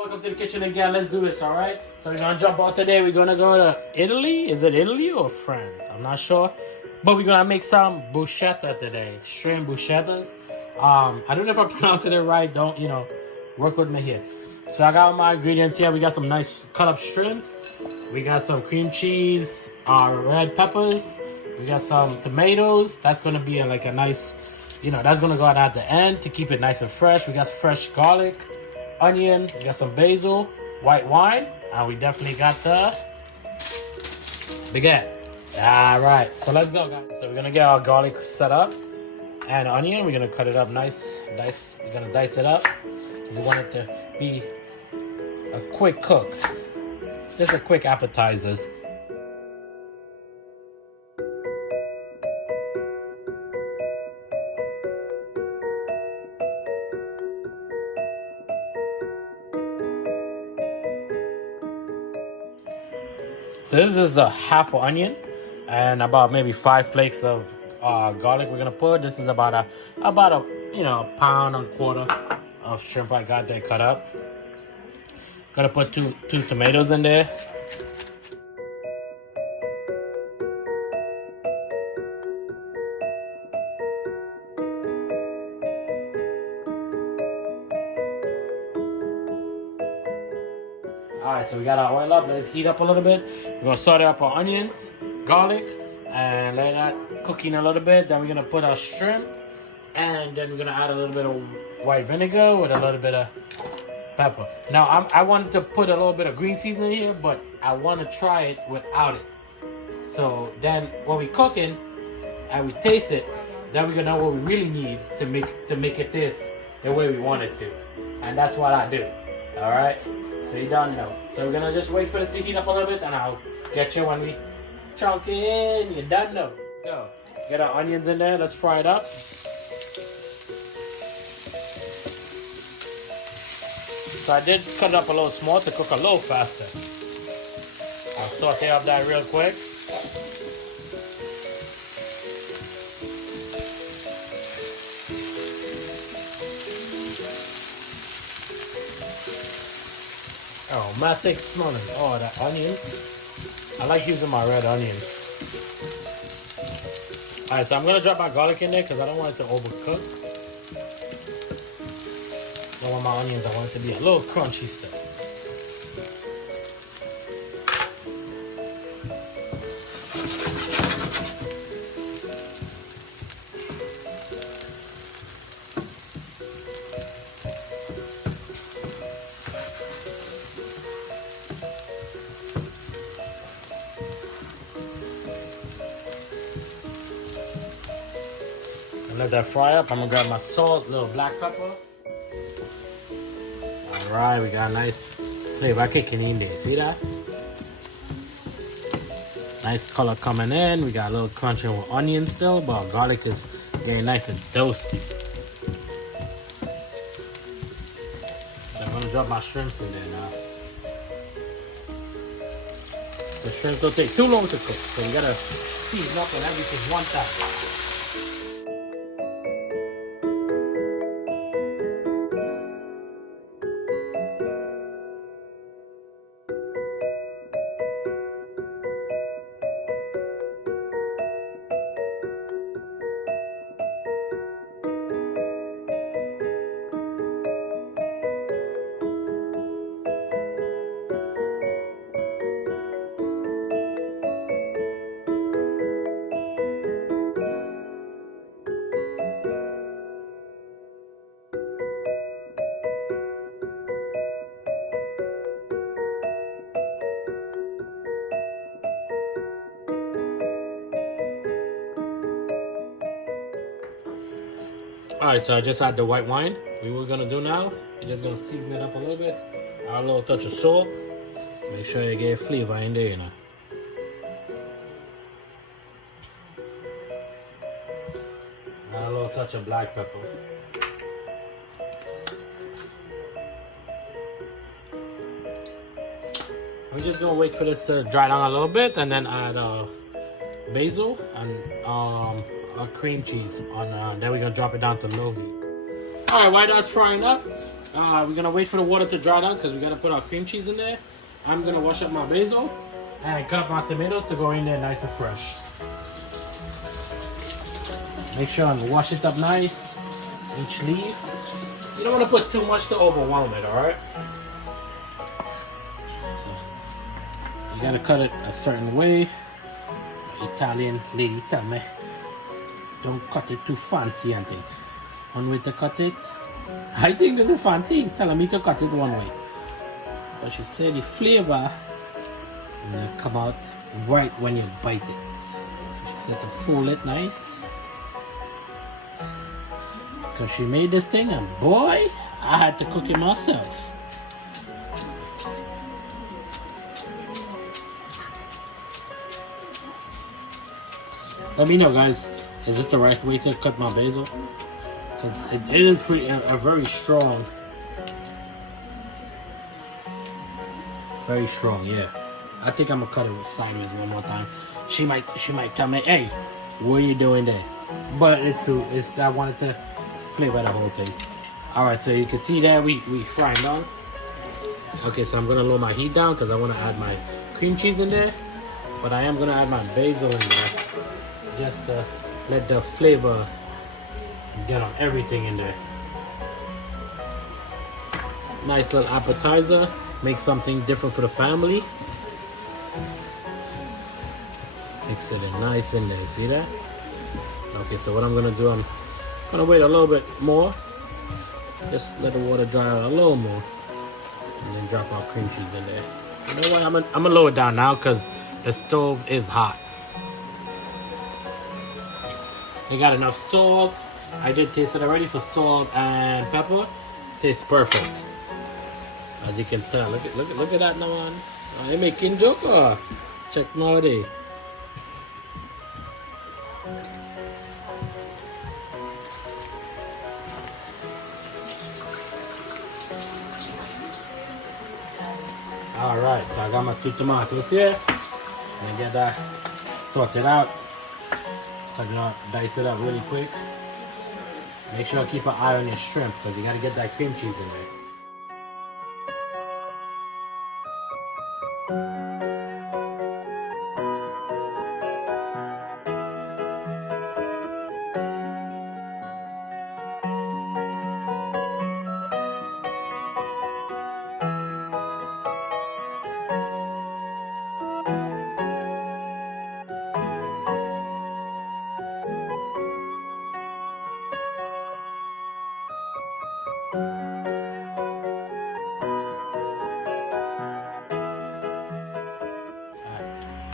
welcome to the kitchen again. Let's do this, all right? So we're gonna jump out today. We're gonna go to Italy. Is it Italy or France? I'm not sure. But we're gonna make some bruschetta today. Shrimp bruschettas. I don't know if I pronounced it right. Don't, work with me here. So I got all my ingredients here. We got some nice cut up shrimps. We got some cream cheese, red peppers. We got some tomatoes. That's gonna be like a nice, that's gonna go out at the end to keep it nice and fresh. We got fresh garlic, onion. We got some basil, white wine, and we definitely got the baguette. All right, so let's go, guys. So we're gonna get our garlic set up and onion. We're gonna cut it up nice. We're gonna dice it up. We want it to be a quick cook. Just a quick appetizers. So this is a half an onion and about maybe 5 flakes of garlic we're gonna put. This is about a pound and a quarter of shrimp I got there cut up. Gotta put two tomatoes in there. Alright, so we got our oil up. Let's heat up a little bit. We're gonna saute up our onions, garlic, and let that cooking a little bit. Then we're gonna put our shrimp, and then we're gonna add a little bit of white vinegar with a little bit of pepper. Now I wanted to put a little bit of green seasoning here, but I want to try it without it. So then when we cooking and we taste it, then we're gonna know what we really need to make it taste the way we want it to, and that's what I do. All right. So you don't know. So we're gonna just wait for this to heat up a little bit, and I'll get you when we chunk it in. You done know. Go. Get our onions in there. Let's fry it up. So I did cut it up a little small to cook a little faster. I'll saute up that real quick. Oh, mastic smelling. Oh, the onions. I like using my red onions. Alright, so I'm going to drop my garlic in there because I don't want it to overcook. I don't want my onions, I want it to be a little crunchy still. Let that fry up. I'm gonna grab my salt, little black pepper. Alright, we got a nice flavor kicking in there. See that? Nice color coming in. We got a little crunching with onion still, but our garlic is getting nice and toasty. So I'm gonna drop my shrimps in there now. The shrimps don't take too long to cook, so we gotta season up and everything one time. Alright, so I just add the white wine. We were gonna do now. You're just gonna season it up a little bit. Add a little touch of salt. Make sure you get flavor in there, Add a little touch of black pepper. We're just gonna wait for this to dry down a little bit, and then add basil and cream cheese on. Then we're gonna drop it down to low heat. All right, while that's frying up, we're gonna wait for the water to dry down because we gotta put our cream cheese in there. I'm gonna wash up my basil and cut up my tomatoes to go in there nice and fresh. Make sure and wash it up nice, each leaf. You don't want to put too much to overwhelm it, alright? So, you gotta cut it a certain way. Italian lady tell me, don't cut it too fancy and thing. One way to cut it. I think this is fancy, telling me to cut it one way. But she said the flavor will come out right when you bite it. She said to fold it nice. Because she made this thing and boy, I had to cook it myself. Let me know, guys, is this the right way to cut my basil? Because it is pretty a very strong. Very strong, yeah. I think I'm gonna cut it sideways one more time. She might tell me, hey, what are you doing there? But I wanted to flavor the whole thing. Alright, so you can see that we frying down. Okay, so I'm gonna lower my heat down because I want to add my cream cheese in there. But I am gonna add my basil in there just to let the flavor get on everything in there. Nice little appetizer. Make something different for the family. Mix it in nice in there. See that? Okay, so what I'm gonna do, I'm gonna wait a little bit more. Just let the water dry out a little more, and then drop our cream cheese in there. You know what? I'm gonna lower it down now because the stove is hot. I got enough salt. I did taste it already for salt and pepper. Tastes perfect. As you can tell, look at that now, man. They making joke or check nowadays. Alright, so I got my 2 tomatoes here. And get that sorted out. Cut it up, dice it up really quick. Make sure to keep an eye on your shrimp because you gotta get that cream cheese in there.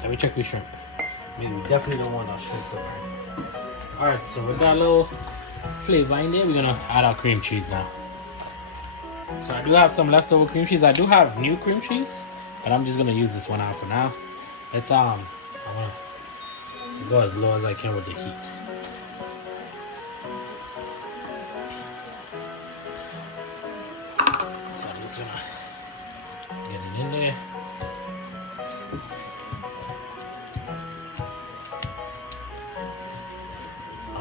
Let me check the shrimp. Maybe we definitely don't want our shrimp to burn. Alright, so with that little flavor in there, we're gonna add our cream cheese now. So I do have some leftover cream cheese. I do have new cream cheese, but I'm just gonna use this one out for now. It's I wanna go as low as I can with the heat. So I'm just gonna get it in there.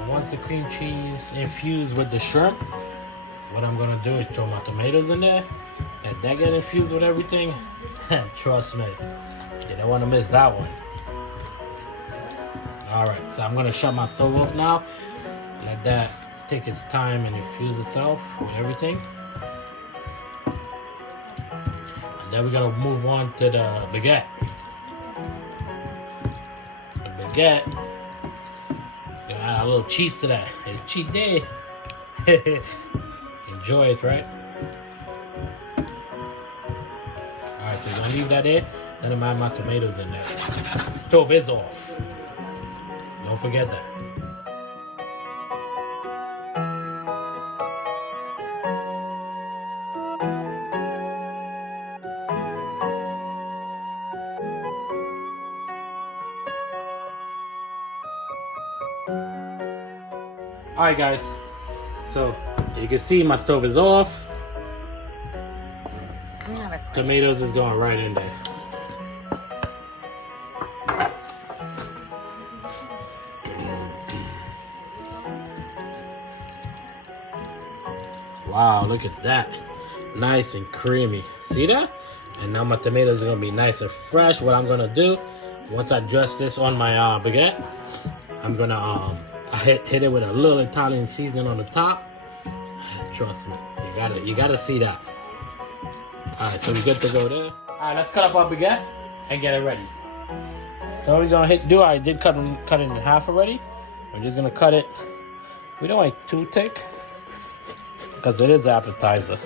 Once the cream cheese infused with the shrimp, what I'm gonna do is throw my tomatoes in there. Let that get infused with everything. Trust me, you don't want to miss that one. Alright, so I'm gonna shut my stove off now. Let that take its time and infuse itself with everything. And then we're gonna move on to the baguette. The baguette. Add a little cheese to that. It's cheat day. Enjoy it, right? Alright, so we're gonna leave that there. Then I'm add my tomatoes in there. The stove is off. Don't forget that. Alright guys, so you can see my stove is off. Tomatoes is going right in there. Wow, look at that. Nice and creamy. See that? And now my tomatoes are gonna be nice and fresh. What I'm gonna do, once I dress this on my baguette, I'm gonna hit it with a little Italian seasoning on the top. Trust me, you gotta see that. All right, so we're good to go there. All right, let's cut up our baguette and get it ready. So what we're gonna do, I did cut it in half already. We're just gonna cut it. We don't want it too thick because it is an appetizer.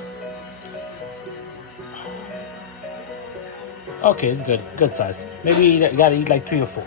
Okay, it's good size. Maybe you gotta eat like 3 or 4.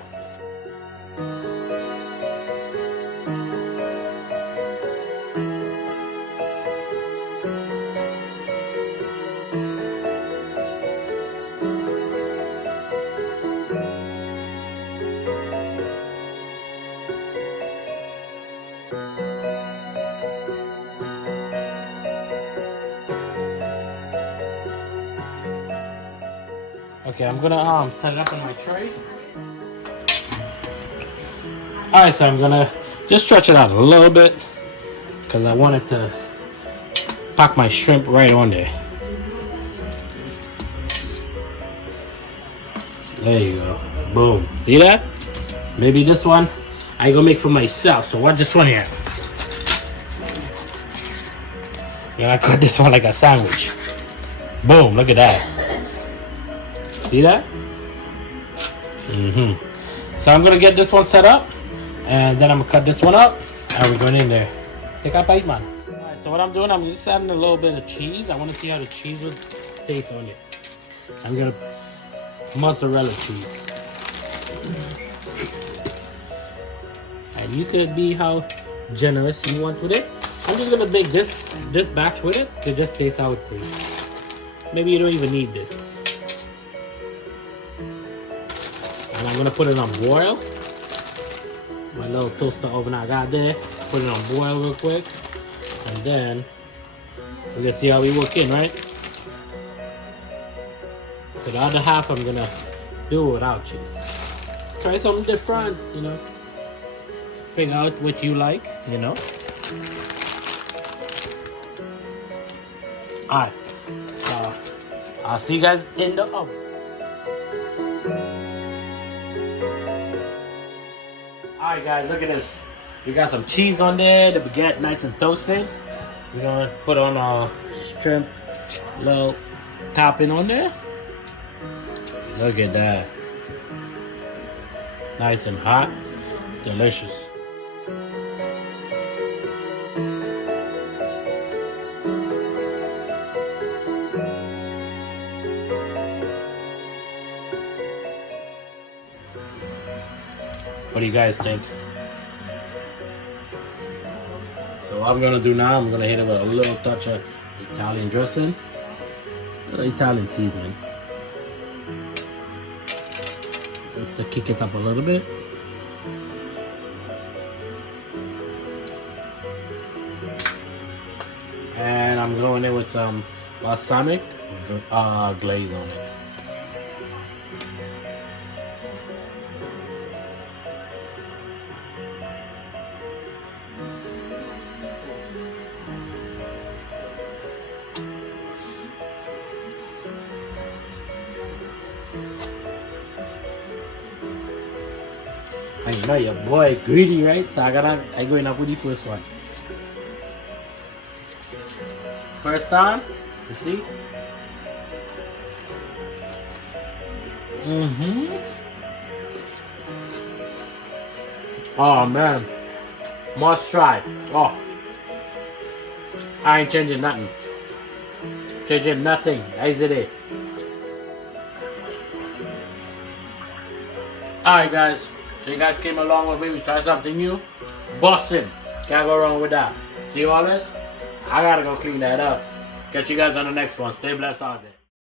Okay, I'm gonna set it up on my tray. Alright, so I'm gonna just stretch it out a little bit because I wanted to pack my shrimp right on there. There you go. Boom. See that? Maybe this one I gonna make for myself. So watch this one here. And I cut this one like a sandwich. Boom, look at that. See that? So I'm gonna get this one set up, and then I'm gonna cut this one up, and we're going in there. Take a bite, man. Alright, so what I'm doing, I'm just adding a little bit of cheese. I want to see how the cheese will taste on it. I'm gonna mozzarella cheese, and you could be how generous you want with it. I'm just gonna make this batch with it to just taste how it tastes. Maybe you don't even need this. And I'm gonna put it on boil. My little toaster oven I got there. Put it on boil real quick. And then we're gonna see how we work in, right? So the other half I'm gonna do without cheese. Try something different, you know. Figure out what you like, you know. Alright. So I'll see you guys in the oven. Alright guys, look at this. We got some cheese on there, the baguette nice and toasted. We're gonna put on our shrimp little topping on there. Look at that. Nice and hot. It's delicious. What do you guys think? So what I'm gonna do now, I'm gonna hit it with a little touch of Italian dressing, a little Italian seasoning. Just to kick it up a little bit. And I'm going in with some balsamic glaze on it. And you know your boy greedy, right? So I going up with the first one. First time, you see? Oh man, must try. Oh, I ain't changing nothing. Changing nothing. Is it? Alright guys, so you guys came along with me. We tried something new. Bussin'. Can't go wrong with that. See all this? I gotta go clean that up. Catch you guys on the next one. Stay blessed out there.